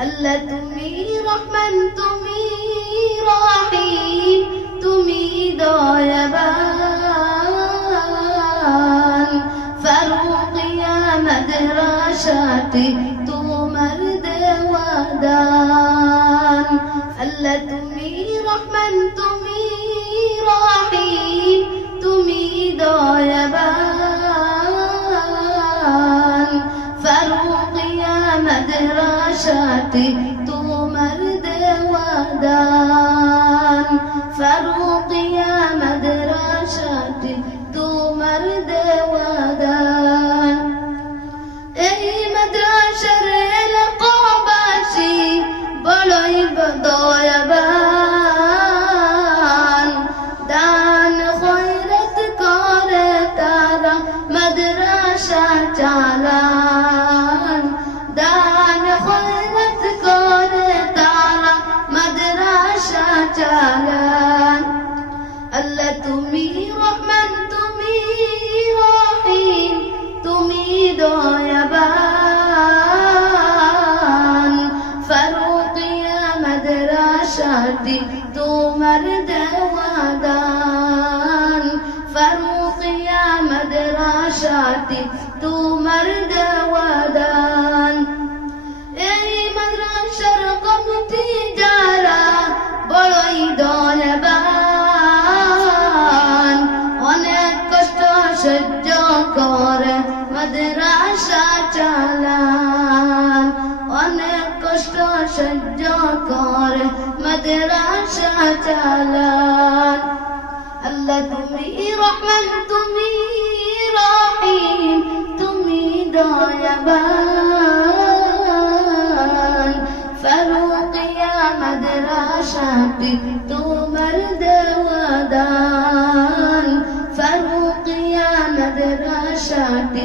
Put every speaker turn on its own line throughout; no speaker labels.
আল্লাহ তুমি রহমান তুমি রহিম তুমি দয়াবান ফারুকিয়া মাদ্রাসাতে তোমার দেওয়াদান আল্লাহ তুমি রহমান তুমি মাদ্রাসাতে তোমার দেওয়াদান ফারুকিয়া মাদ্রাসাটি তোমার দেওয়াদান ফারুকিয়া মাদ্রাসাটি তোমার দেওয়াদান এই মাদ্রাসার কমিটি যারা বড়ই দয়াবান অনেক কষ্ট সহ্য করে মাদ্রাসা চালান। অনেক কষ্ট সহ্য করে মাদ্রাসা চালান আল্লাহ তুমি রহমান তুমি রহিম তুমি দয়াবান ফারুকিয়া মাদ্রাসাটি তোমার দেওয়াদান ফারুকিয়া মাদ্রাসাটি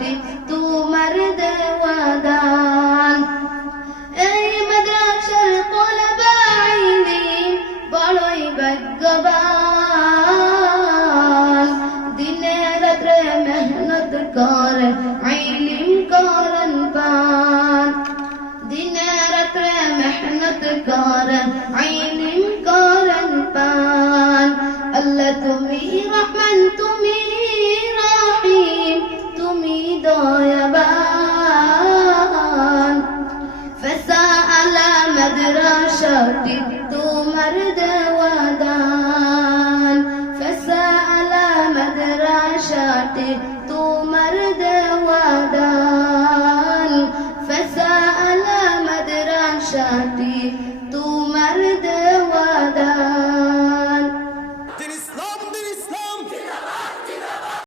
মাদ্রাসাটি তোমার দেওয়াদান। এই মাদ্রাসার কলবাইনি বড়ই ভাগ্যবান। দিনে রাত্রে মেহনত করে مدرستي تمر دوادان فسأل مدرستي تمر دوادان